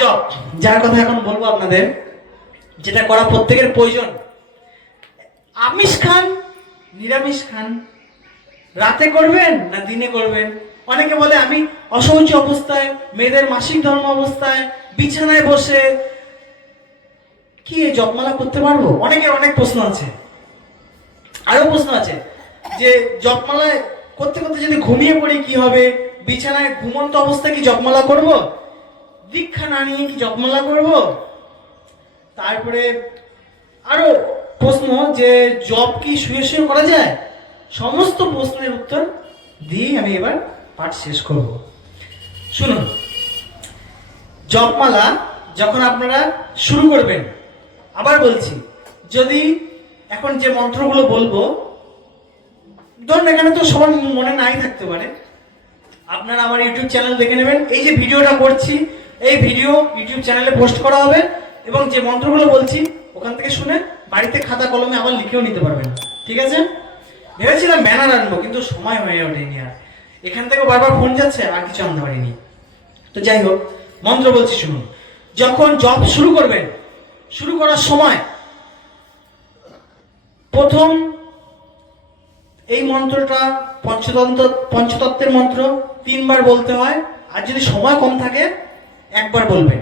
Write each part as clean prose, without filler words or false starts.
জপ, যার কথা এখন বলবো আপনাদের, যেটা করা প্রত্যেকের প্রয়োজন। আমিষ খান, নিরামিষ খান, রাতে করবেন না দিনে করবেন। অনেকে বলে আমি অশৌচ অবস্থায়, মেয়েদের মাসিক ধর্ম অবস্থায় বিছানায় বসে কি এই জপমালা করতে পারবো? অনেকের অনেক প্রশ্ন আছে। আরো প্রশ্ন আছে যে জপমালা করতে করতে যদি ঘুমিয়ে পড়ি কি হবে? বিছানায় ঘুমন্ত অবস্থায় কি জপমালা করব? দীক্ষা না নিয়ে কি জপমালা করব? তারপরে আরো প্রশ্ন যে জপ কি শুয়ে শুয়ে করা যায়? সমস্ত প্রশ্নের উত্তর দিয়ে আমি এবার পাঠ শেষ করব। শুনুন, জপমালা যখন আপনারা শুরু করবেন, আবার বলছি, যদি এখন যে মন্ত্রগুলো বলবো, ধরুন এখানে তো সবার মনে নাই থাকতে পারে, আপনারা আমার ইউটিউব চ্যানেল দেখে নেবেন। এই যে ভিডিওটা করছি, এই ভিডিও ইউটিউব চ্যানেলে পোস্ট করা হবে এবং যে মন্ত্রগুলো বলছি ওখান থেকে শুনে বাড়িতে খাতা কলমে আবার লিখেও নিতে পারবেন। ঠিক আছে? ভেবেছিলাম ব্যানার আনবো, কিন্তু সময় হয়ে ওঠেনি। আর এখান থেকে বারবার ফোন যাচ্ছে, আর কিছু আনতে পারিনি। তো যাই হোক, মন্ত্র বলছি শুনুন। যখন জপ শুরু করবেন, শুরু করার সময় প্রথম এই মন্ত্রটা পঞ্চতত্ত্বের মন্ত্র 3 বার বলতে হয়। আর যদি সময় কম থাকে 1 বার বলবেন।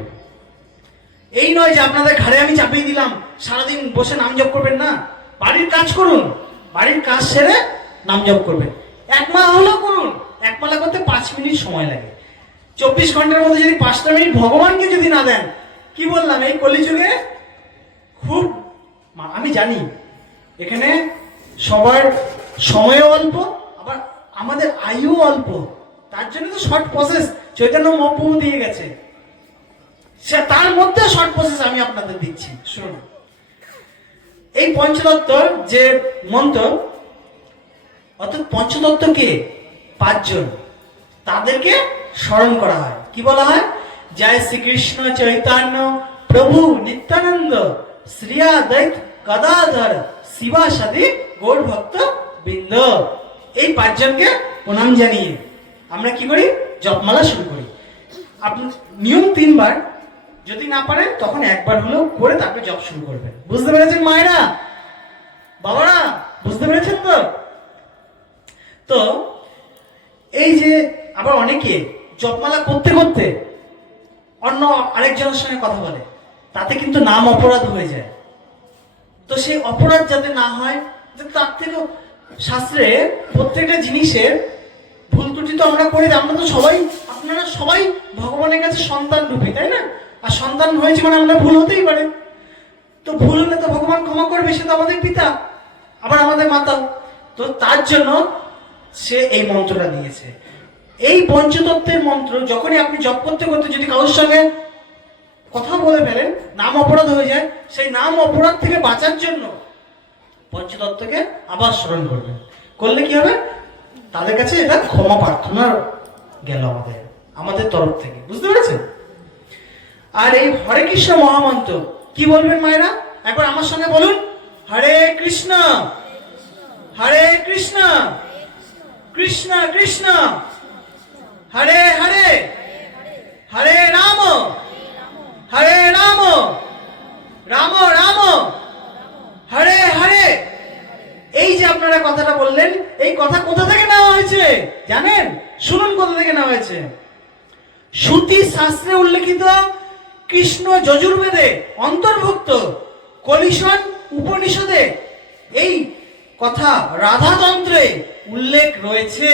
এই নয় যে আপনাদের ঘাড়ে আমি চাপিয়ে দিলাম সারাদিন বসে নাম জপ করবেন, না। বাড়ির কাজ করুন, বাড়ির কাজ সেরে নাম জপ করবেন। 1 মালা হলেও করুন। 1 মালা করতে 5 মিনিট সময় লাগে। 24 ঘন্টার মধ্যে যদি 5টা মিনিট ভগবানকে যদি না দেন, কি বললাম, এই কলিযুগে খুব, আমি জানি এখানে সবার সময়ও অল্প, আবার আমাদের আয়ু অল্প। তার জন্য তো শর্ট প্রসেস চৈতন্য মহাপ্রভু দিয়ে গেছে, সে তার মধ্যে শর্ট প্রসেস আমি আপনাদের দিচ্ছি। শুনুন, এই পঞ্চতত্ত্ব যে মন্ত্র, অর্থাৎ পঞ্চতত্ত্বকে 5 জন, তাদেরকে স্মরণ করা হয়। কি বলা হয়? জয় শ্রীকৃষ্ণ চৈতন্য প্রভু নিত্যানন্দ শ্রী অদ্বৈত গদাধর শিবাসাদি গৌর ভক্ত বৃন্দ। এই 5 জনকে প্রণাম জানিয়ে আমরা কি করি? জপমালা শুরু করি। আপনি নিয়ম 3 বার, যদি না পারেন তখন 1 বার হলেও করে তারপরে জপ শুরু করবেন। বুঝতে পেরেছেন মায়েরা, বাবারা? বুঝতে পেরেছেন তো? তো এই যে আবার অনেকে জপমালা করতে করতে অন্য আরেকজনের সঙ্গে কথা বলে, তাতে কিন্তু নাম অপরাধ হয়ে যায়। তো সেই অপরাধ যাতে না হয়, তার থেকেও শাস্ত্রে প্রত্যেকটা জিনিসের ভুল ত্রুটি তো আমরা করি। আমরা তো সবাই, আপনারা সবাই ভগবানের কাছে সন্তান রূপী, তাই না? আর সন্তান হয়েছে মানে আমরা ভুল হতেই পারে। তো ভুল হলে তো ভগবান ক্ষমা করবে, সে তো আমাদের পিতা, আবার আমাদের মাতা। তো তার জন্য সে এই মন্ত্রটা দিয়েছে। এই পঞ্চতত্ত্বের মন্ত্র যখনই আপনি জপ করতে করতে যদি কারোর সঙ্গে কথা বলে ফেলেন, নাম অপরাধ হয়ে যায়। সেই নাম অপরাধ থেকে বাঁচার জন্য পঞ্চতত্ত্বকে আবার স্মরণ করবেন। করলে কি হবে? তাদের কাছে এটা ক্ষমা প্রার্থনা গেল আমাদের তরফ থেকে। বুঝতে পেরেছেন? আর এই হরে কৃষ্ণ মহামন্ত্র কি বলবেন মায়েরা? একবার আমার সঙ্গে বলুন, হরে কৃষ্ণ হরে কৃষ্ণ কৃষ্ণ কৃষ্ণ হরে হরে হরে রাম হরে রাম রাম রাম হরে হরে। এই যে আপনারা কথাটা বললেন, এই কথা কোথা থেকে নেওয়া হয়েছে জানেন? শুনুন কোথা থেকে নেওয়া হয়েছে। শ্রুতি শাস্ত্রে উল্লেখিত কৃষ্ণ যজুর্বেদে অন্তর্ভুক্ত কলিশন উপনিষদে এই কথা রাধাতন্ত্রে উল্লেখ রয়েছে।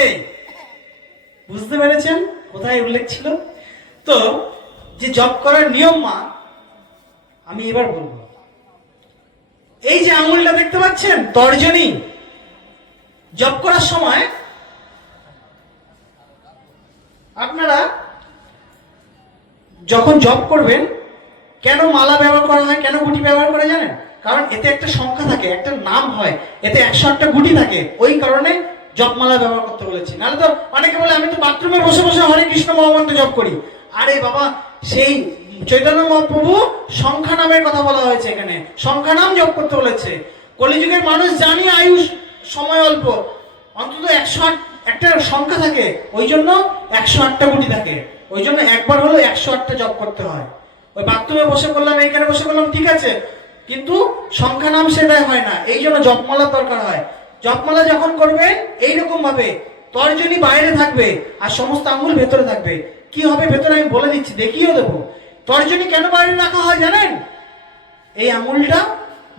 বুঝতে পেরেছেন কোথায় উল্লেখ ছিল? তো যে জপ করার নিয়ম মা, আমি এবার বলবো। এই যে আঙুলটা দেখতে পাচ্ছেন, তর্জনী, জপ করার সময় আপনারা যখন জপ করবেন, কেন মালা ব্যবহার করা হয়, কেন গুটি ব্যবহার করা জানেন? কারণ এতে একটা সংখ্যা থাকে, একটা নাম হয়, এতে 108টা গুটি থাকে। ওই কারণে জপমালা ব্যবহার করতে বলেছি। নাহলে তো অনেকে বলে আমি তো বাথরুমে বসে বসে হরে কৃষ্ণ মহামন্ত্র জপ করি। আরে বাবা, সেই চৈতন্য মহাপ্রভু সংখ্যা নামের কথা বলা হয়েছে, এখানে সংখ্যা নাম জপ করতে বলেছে। কলিযুগের মানুষ জানি আয়ুষ সময় অল্প, অন্তত 108 একটা সংখ্যা থাকে, ওই জন্য 108টা গুটি থাকে। ওই জন্য 1 বার হলো 108টা জপ করতে হয়। ওই বাথরুমে বসে করলাম, এইখানে বসে করলাম, ঠিক আছে, কিন্তু সংখ্যা নাম সেটাই হয় না। এই জন্য জপমালার দরকার হয়। জপমালা যখন করবেন এইরকম ভাবে তর্জনী বাইরে থাকবে আর সমস্ত আঙ্গুল ভেতরে থাকবে। কি হবে ভেতরে আমি বলে দিচ্ছি, দেখিয়েও দেবো। তর্জনী কেন বাইরে রাখা হয় জানেন? এই আঙুলটা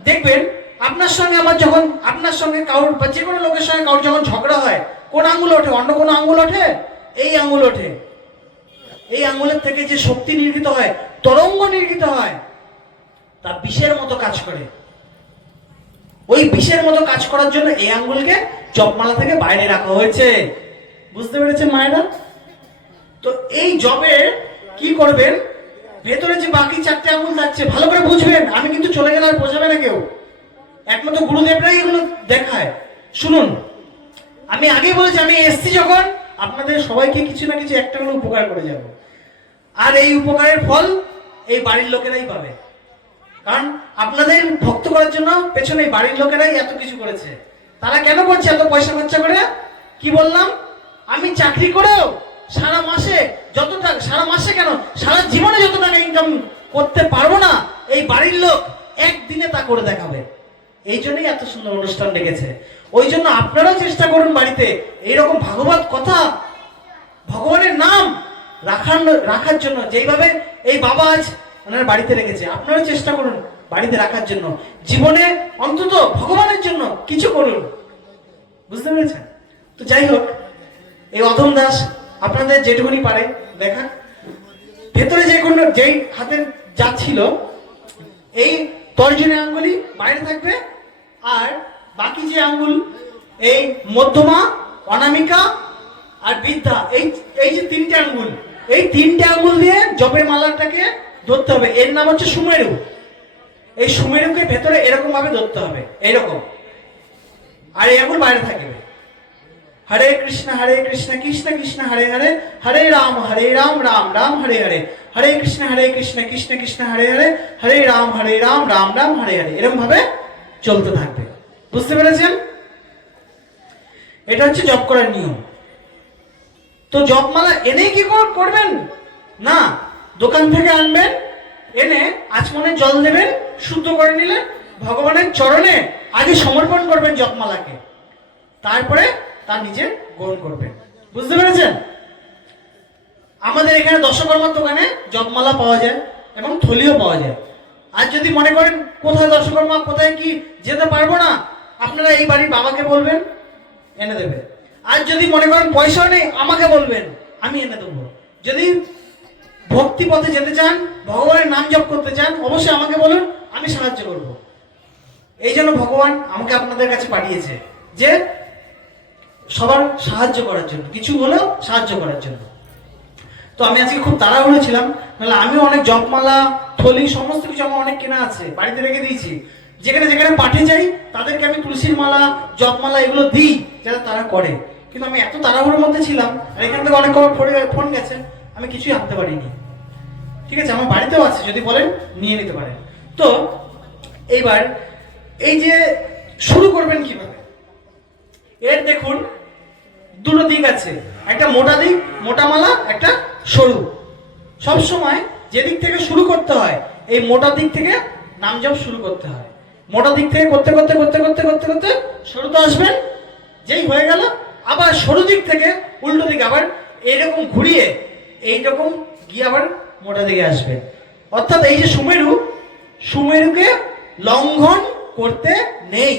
দেখবেন আপনার সঙ্গে আমার যখন, আপনার সঙ্গে কারোর বা যে কোনো লোকের সঙ্গে কারোর যখন ঝগড়া হয়, কোন আঙ্গুল ওঠে? অন্য কোনো আঙ্গুল ওঠে? এই আঙ্গুল ওঠে। এই আঙ্গুলের থেকে যে শক্তি নির্গিত হয়, তরঙ্গ নির্গিত হয়, তা বিষের মতো কাজ করে। ওই বিষের মতো কাজ করার জন্য এই আঙ্গুলকে জপমালা থেকে বাইরে রাখা হয়েছে। বুঝতে পেরেছেন মায়েরা? তো এই জবের কি করবেন, ভেতরে যে বাকি 4টে আঙ্গুল থাকছে ভালো করে বুঝবেন। আমি কিন্তু চলে গেলে আর বোঝাবে না কেউ, একমাত্র গুরুদেবরাই এগুলো দেখায়। শুনুন, আমি আগেই বলেছি, আমি এসছি যখন আপনাদের সবাইকে কিছু না কিছু একটা করে উপকার করে যাব। আর এই উপকারের ফল এই বাড়ির লোকেরাই পাবে। কারণ আপনাদের ভক্ত করার জন্য পেছনে এই বাড়ির লোকেরাই এত কিছু করেছে। তারা কেন করছে এত পয়সা খরচা করে? কি বললাম, আমি চাকরি করেও সারা মাসে যত টাকা, সারা মাসে কেন সারা জীবনে যত টাকা ইনকাম করতে পারবো না, এই বাড়ির লোক একদিনে তা করে দেখাবে। এই জন্যই এত সুন্দর অনুষ্ঠান ডেকেছে। ওই জন্য আপনারাও চেষ্টা করুন বাড়িতে এইরকম ভাগবত কথা, ভগবানের নাম রাখার জন্য। যেইভাবে এই বাবা আজ ওনার বাড়িতে রেখেছে, আপনারাও চেষ্টা করুন বাড়িতে রাখার জন্য। জীবনে অন্তত ভগবানের জন্য কিছু করুন। বুঝতে পেরেছেন? তো যাই হোক, এই অধম দাস আপনাদের যেটুকুনি পারে দেখান। ভেতরে যে কোনো যেই হাতের যা ছিল, এই তর্জনী আঙ্গুলি বাইরে থাকবে, আর বাকি যে আঙ্গুল, এই মধ্যমা, অনামিকা আর বৃদ্ধা, এই যে 3টে আঙ্গুল, এই 3টে আঙ্গুল দিয়ে জপের মালাটাকে ধরতে হবে। এর নাম হচ্ছে সুমেরু। এই সুমেরুকে ভেতরে এরকম ভাবে ধরতে হবে, এইরকম। আর এই আঙ্গুল বাইরে থাকবে। হরে কৃষ্ণ কৃষ্ণ কৃষ্ণ হরে হরে, হরে রাম রাম রাম হরে হরে, হরে কৃষ্ণ কৃষ্ণ কৃষ্ণ হরে হরে, হরে রাম রাম রাম হরে হরে। এরকম ভাবে চলতে থাকবে। বুঝতে পেরেছেন? এটা হচ্ছে জপ করার নিয়ম। তো জপমালা এনে কি করবেন না, দোকান থেকে আনবেন, এনে আচমনে জল দেবেন, শুদ্ধ করে নিলেন, ভগবানের চরণে আগে সমর্পণ করবেন জপমালাকে, তারপরে তার নিজে গ্রহণ করবেন। বুঝতে পেরেছেন? আমাদের এখানে দশকর্মার দোকানে জপমালা পাওয়া যায় এবং থলিও পাওয়া যায়। আর যদি মনে করেন কোথায় দশকর্মা, কোথায় কি যেতে পারবো না, আপনারা এই বাড়ির বাবাকে বলবেন, এনে দেবে। আর যদি মনে করেন পয়সাও নেই, আমাকে বলবেন, আমি এনে দেবো। যদি ভক্তি পথে যেতে চান, ভগবানের নাম জপ করতে চান, অবশ্যই আমাকে বলুন, আমি সাহায্য করব। এই জন্য ভগবান আমাকে আপনাদের কাছে পাঠিয়েছে, যে সবার সাহায্য করার জন্য, কিছু হলেও সাহায্য করার জন্য। তো আমি আজকে খুব তাড়াহুড়ো ছিলাম, নাহলে আমিও অনেক জপমালা, থলি, সমস্ত কিছু আমার অনেক কেনা আছে, বাড়িতে রেখে দিয়েছি। যেখানে যেখানে পাঠে যাই তাদেরকে আমি তুলসীর মালা, জপমালা এগুলো দিই, যাতে তারা করে। কিন্তু আমি এত তাড়াহুড়োর মধ্যে ছিলাম, আর এখান থেকে অনেক ফোন গেছে, আমি কিছুই আনতে পারিনি। ঠিক আছে, আমার বাড়িতেও আছে, যদি বলেন নিয়ে নিতে পারেন। তো এইবার এই যে শুরু করবেন কিভাবে, এর দেখুন দুটো দিক আছে, একটা মোটা দিক, মোটা মালা, একটা সরু। সব সময় যে দিক থেকে শুরু করতে হয়, এই মোটা দিক থেকে নাম জপ শুরু করতে হয়। মোটা দিক থেকে করতে করতে করতে করতে করতে করতে সরুতে আসবেন, যেই হয়ে গেল আবার সরু দিক থেকে উল্টো দিকে আবার এইরকম ঘুরিয়ে এইরকম গিয়ে আবার মোটা দিকে আসবেন। অর্থাৎ এই যে সুমেরু, সুমেরুকে লঙ্ঘন করতে নেই,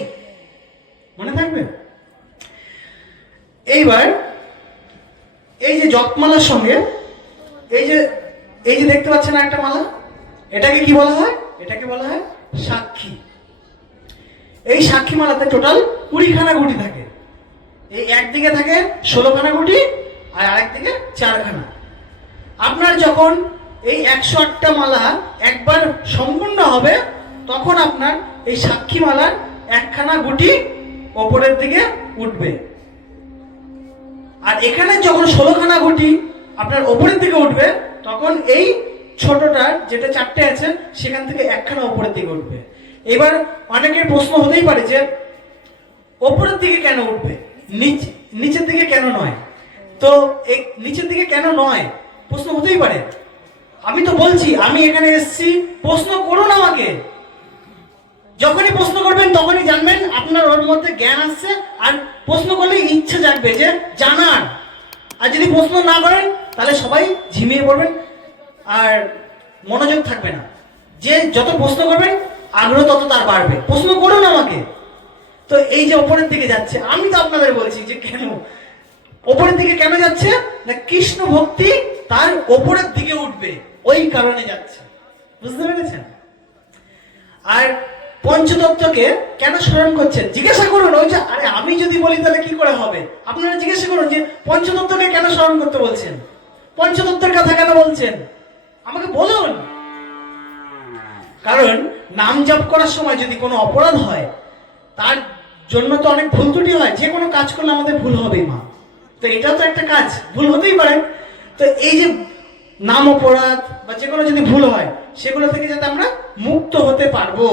মনে থাকবে। এইবার এই যে জপমালার সঙ্গে এই যে দেখতে পাচ্ছেন একটা মালা, এটাকে কি বলা হয়? এটাকে বলা হয় সাক্ষী। এই সাক্ষী মালাতে টোটাল 20খানা গুটি থাকে। এই একদিকে থাকে 16খানা গুটি, আর আরেকদিকে 4খানা। আপনার যখন এই 108টা মালা একবার সম্পূর্ণ হবে, তখন আপনার এই সাক্ষী মালার 1খানা গুটি ওপরের দিকে উঠবে। আর এখানে যখন 16খানা গুটি আপনার ওপরের দিকে উঠবে, তখন এই ছোটটার যেটা 4টে আছে, সেখান থেকে 1খানা ওপরের দিকে উঠবে। এবার অনেকের প্রশ্ন হতেই পারে যে ওপরের দিকে কেন উঠবে, নিচের দিকে কেন নয়? তো এই নিচের দিকে কেন নয় প্রশ্ন হতেই পারে। আমি তো বলছি, আমি এখানে এসেছি, প্রশ্ন করুন আমাকে। যখনই প্রশ্ন করবেন তখনই জানবেন আপনার ওর মধ্যে জ্ঞান আসছে, আর প্রশ্ন করলে ইচ্ছে জাগবে যে জানার। আর যদি প্রশ্ন না করেন তাহলে সবাই ঝিমিয়ে পড়বেন আর মনোযোগ থাকবে না। যে যত প্রশ্ন করবেন আগ্রহ তত তার বাড়বে। প্রশ্ন করুন আমাকে। তো এই যে ওপরের দিকে যাচ্ছে, আমি তো আপনাদের বলছি যে কেন ওপরের দিকে কেন যাচ্ছে, না কৃষ্ণ ভক্তি তার ওপরের দিকে উঠবে, ওই কারণে যাচ্ছে। বুঝতে পেরেছেন? আর পঞ্চতত্ত্বকে কেন স্মরণ করছেন জিজ্ঞাসা করুন। ওই যে আরে আমি যদি বলি তাহলে কি করে হবে, আপনারা জিজ্ঞাসা করুন যে পঞ্চতত্ত্বকে কেন স্মরণ করতে বলছেন, পঞ্চতত্ত্বের কথা কেন বলছেন, আমাকে বলুন। কারণ নাম জপ করার সময় যদি কোনো অপরাধ হয়, তার জন্য তো অনেক ভুল ত্রুটি হয়। যে কোনো কাজ করলে আমাদের ভুল হবেই মা, তো এটাও তো একটা কাজ, ভুল হতেই পারে। তো এই যে নাম অপরাধ বা যে কোনো যদি ভুল হয়, সেগুলো থেকে যাতে আমরা মুক্ত হতে পারবো,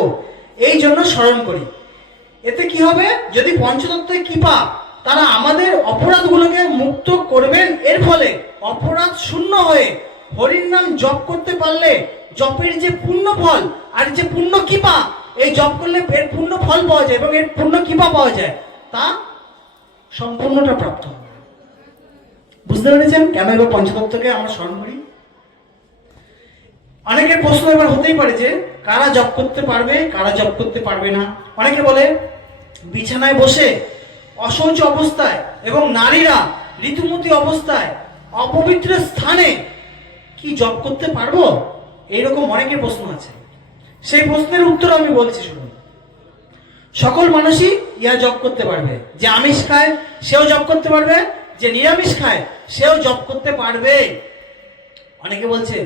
এই জন্য স্মরণ করি। এতে কি হবে, যদি পঞ্চতত্ত্বের কৃপা তারা আমাদের অপরাধগুলোকে মুক্ত করবেন, এর ফলে অপরাধ শূন্য হয়ে হরির নাম জপ করতে পারলে জপের যে পুণ্য ফল আর যে পুণ্য কৃপা, এই জপ করলে এর পুণ্য ফল পাওয়া যায় এবং এর পুণ্য কৃপা পাওয়া যায়, তা সম্পূর্ণটা প্রাপ্ত হবে। বুঝতে পেরেছেন কেন এবার পঞ্চতত্ত্বকে আমরা স্মরণ করি? অনেকের প্রশ্ন এবার হতেই পারে যে কারা জপ করতে পারবে, কারা জপ করতে পারবে না। অনেকে বলে বিছানায় বসে অশৌচ অবস্থায় এবং নারীরা ঋতুমতী অবস্থায় অপবিত্র স্থানে কি জপ করতে পারবো, এইরকম অনেকের প্রশ্ন আছে। সেই প্রশ্নের উত্তর আমি বলছি, শুনুন। সকল মানুষই ইহা জপ করতে পারবে। যে আমিষ খায় সেও জপ করতে পারবে, যে নিরামিষ খায় সেও জপ করতে পারবে। অনেকে বলছে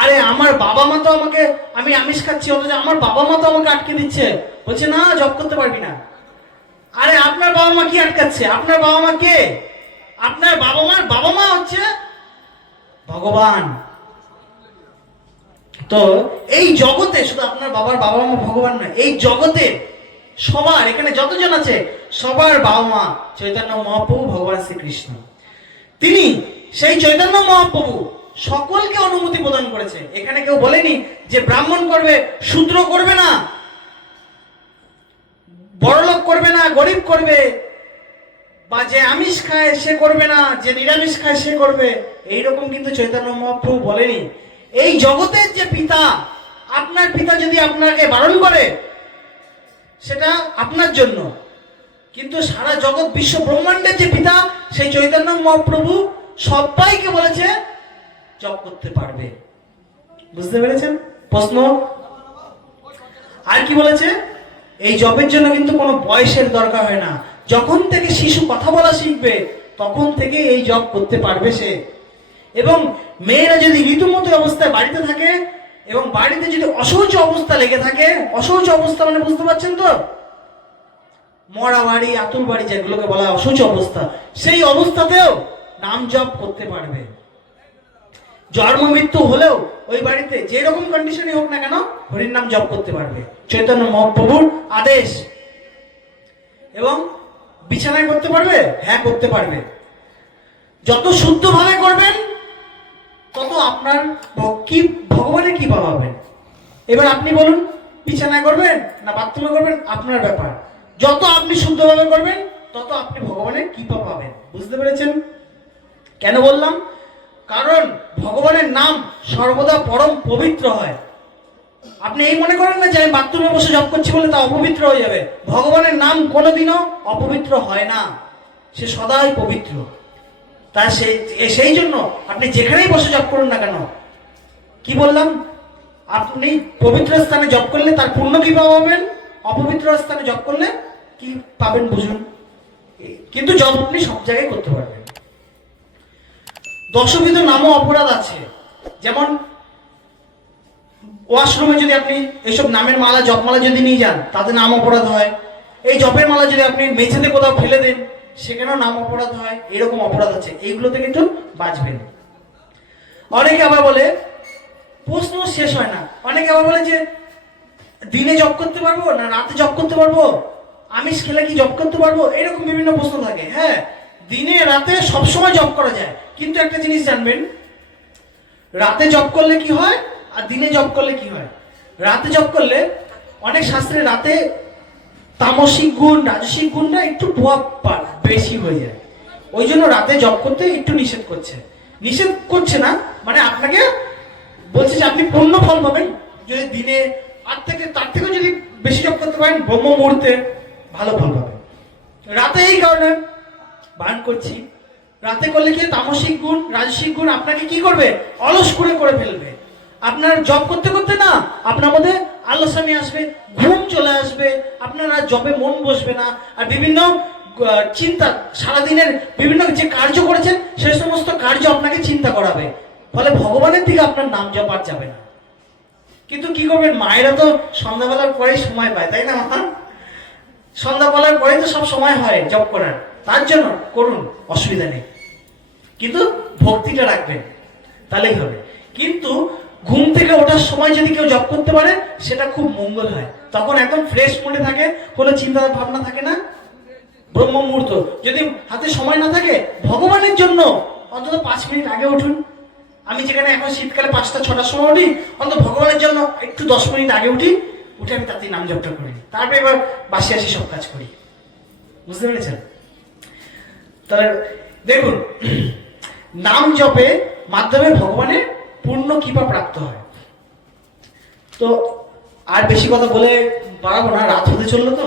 আরে আমার বাবা মা তো আমাকে, আমি আমিষ খাচ্ছি অথচ আমার বাবা মা তো আমাকে আটকে দিচ্ছে, বলছে না জপ করতে পারবি না। আরে আপনার বাবা মা কি আটকাচ্ছে? আপনার বাবা মা কে? আপনার বাবা মার বাবা মা হচ্ছে ভগবান। তো এই জগতে শুধু আপনার বাবার বাবা মা ভগবান নয়, এই জগতে সবার, এখানে যতজন আছে সবার বাবা মা চৈতন্য মহাপ্রভু ভগবান শ্রীকৃষ্ণ। তিনি সেই চৈতন্য মহাপ্রভু সকলকে অনুমতি প্রদান করেছে। এখানে কেউ বলেনি যে ব্রাহ্মণ করবে, শূদ্র করবে না, বড়লোক করবে না, গরিব করবে, বা যে আমিষ খায় সে করবে না, যে নিরামিষ খায় সে করবে, এইরকম কিন্তু চৈতন্য মহাপ্রভু বলেনি। এই জগতের যে পিতা, আপনার পিতা যদি আপনাকে বারণ করে সেটা আপনার জন্য, কিন্তু সারা জগৎ বিশ্ব ব্রহ্মাণ্ডের যে পিতা সেই চৈতন্য মহাপ্রভু সবাইকে বলেছে জপ করতে পারবে। বুঝতে পেরেছেন প্রশ্ন? আর কি বলেছে, এই জপের জন্য কিন্তু কোনো বয়সের দরকার হয় না। যখন থেকে শিশু কথা বলা শিখবে তখন থেকে এই জপ করতে পারবে সে। এবং মেয়েরা যদি ঋতুমতী অবস্থায় বাড়িতে থাকে এবং বাড়িতে যদি অশৌচ অবস্থা লেগে থাকে, অশৌচ অবস্থা মানে বুঝতে পারছেন তো, মরা বাড়ি, আতুর বাড়ি যেগুলোকে বলা হয় অশৌচ অবস্থা, সেই অবস্থাতেও নাম জপ করতে পারবে। জন্ম মৃত্যু হলেও ওই বাড়িতে যে রকম কন্ডিশনই হোক না কেন হরির নাম জপ করতে পারবে, চৈতন্য মহাপ্রভুর আদেশ। এবং বিছানায় করতে পারবে, হ্যাঁ করতে পারবে। যত শুদ্ধভাবে করবেন তত আপনার কি ভগবানের কি পাবেন। এবার আপনি বলুন, বিছানায় করবেন না বাথরুমে করবেন, আপনার ব্যাপার। যত আপনি শুদ্ধভাবে করবেন তত আপনি ভগবানের কৃপা পাবেন। বুঝতে পেরেছেন কেন বললাম? কারণ ভগবানের নাম সর্বদা পরম পবিত্র হয়। আপনি এই মনে করেন না যে আমি বাথরুমে বসে জপ করছি বলে তা অপবিত্র হয়ে যাবে। ভগবানের নাম কোনোদিনও অপবিত্র হয় না, সে সদাই পবিত্র। তা সেই জন্য আপনি যেখানেই বসে জপ করুন না কেন, কি বললাম, আপনি পবিত্র স্থানে জপ করলে তার পূর্ণ কৃপা পাবেন, অপবিত্র স্থানে জপ করলে কি পাবেন বুঝুন। কিন্তু জপ আপনি সব জায়গায় করতে পারবেন। দশবিধ নামও অপরাধ আছে, যেমন ওয়াশরুমে যদি আপনি এইসব নামের মালা, জপমালা যদি নিয়ে যান তাতে নাম অপরাধ হয়। এই জপের মালা যদি আপনি মেঝেতে কোথাও ফেলে দেন সেখানেও নাম অপরাধ হয়। এরকম অপরাধ আছে, এইগুলো থেকে একটু বাঁচবেন। অনেকে আবার বলে, প্রশ্ন শেষ হয় না, অনেকে আবার বলে যে দিনে জপ করতে পারবো না রাতে জপ করতে পারবো, আমিষ খেলে কি জপ করতে পারবো, এরকম বিভিন্ন প্রশ্ন থাকে। হ্যাঁ, দিনে রাতে সবসময় জপ করা যায়, কিন্তু একটা জিনিস জানবেন, রাতে জপ করলে কি হয় আর দিনে জপ করলে কি হয়? রাতে জপ করলে অনেক শাস্ত্রে রাতে তামসিক গুণ রাজসিক গুণটা একটু প্রভাব বেশি হয়ে যায়, ওই জন্য রাতে জপ করতে একটু নিষেধ করছে। নিষেধ করছে না মানে আপনাকে বলছে যে আপনি পূর্ণ ফল পাবেন যদি দিনে তার থেকেও যদি বেশি জপ করতে পারেন ব্রহ্ম মুহূর্তে ভালো ফল পাবেন। রাতে এই কারণে বারণ করছি, রাতে করলে কি তামসিক গুণ রাজসিক গুণ আপনাকে কি করবে, অলস করে ফেলবে। আপনার জব করতে করতে না আপনার মধ্যে আলসামি আসবে, ঘুম চলে আসবে, আপনারা জবে মন বসবে না, আর বিভিন্ন চিন্তা সারাদিনের বিভিন্ন যে কার্য করেছেন সেই সমস্ত কার্য আপনাকে চিন্তা করাবে, ফলে ভগবানের দিকে আপনার নাম জপ আর যাবে না। কিন্তু কি করবেন, মায়েরা তো সন্ধ্যাবেলার পরেই সময় পায়, তাই না মা? সন্ধ্যাবেলার পরে তো সব সময় হয় জপ করার, তার জন্য করুন, অসুবিধা নেই, কিন্তু ভক্তিটা রাখবেন তাহলেই হবে। কিন্তু ঘুম থেকে ওঠার সময় যদি কেউ জপ করতে পারে সেটা খুব মঙ্গল হয়, তখন একদম ফ্রেশ মুডে থাকে, কোনো চিন্তা ভাবনা থাকে না। ব্রহ্ম মুহূর্ত যদি হাতে সময় না থাকে ভগবানের জন্য অন্তত 5 মিনিট আগে উঠুন। আমি যেখানে এখন শীতকালে 5টা 6টার সময় উঠি, অন্তত ভগবানের জন্য একটু 10 মিনিট আগে উঠে আমি তাতেই নাম জপটা করি, তারপরে এবার বাসে আসি সব কাজ করি। বুঝতে পেরেছেন? তাহলে দেখুন, নাম জপে মাধ্যমে ভগবানের পূর্ণ কৃপা প্রাপ্ত হয়। তো আর বেশি কথা বলে বাড়াবো না, রাত হতে চললো তো।